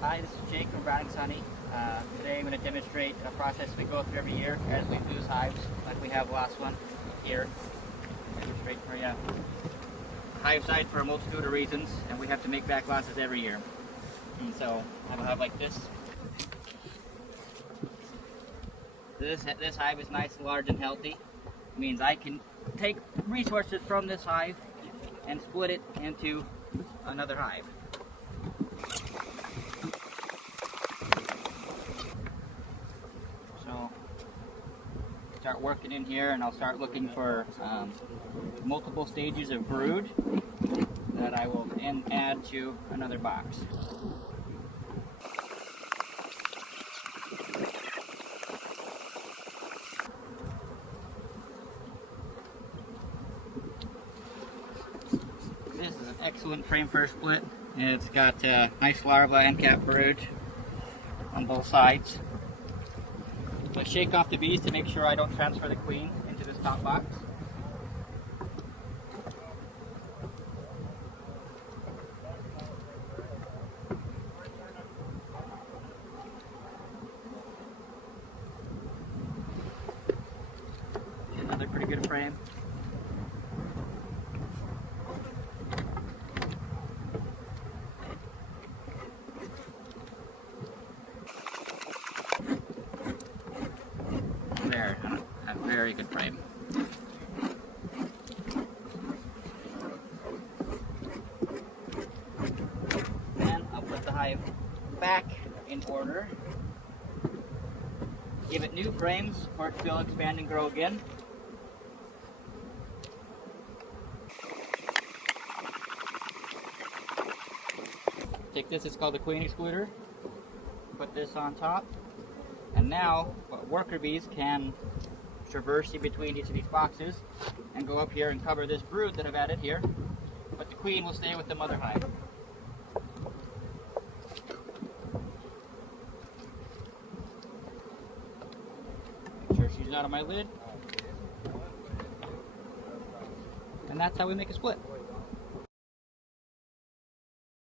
Hi, this is Jake from Browning's Honey. Today I'm going to demonstrate a process we go through every year as we lose hives, like we have the last one here. Demonstrate for you. Hives died for a multitude of reasons, and we have to make back losses every year. And so I have a hive like this. This hive is nice and large and healthy. It means I can take resources from this hive and split it into another hive. So start working in here, and I'll start looking for multiple stages of brood that I will then add to another box. This is an excellent frame for a split. It's got nice larva and cap brood on both sides. So I shake off the bees to make sure I don't transfer the queen into this top box. Another pretty good frame. There, a very good frame. And I'll put the hive back in order. Give it new frames for it to be able to expand and grow again. Take this, it's called the queen excluder. Put this on top. And now, worker bees can traverse in between each of these boxes and go up here and cover this brood that I've added here. But the queen will stay with the mother hive. Make sure she's out of my lid. And that's how we make a split.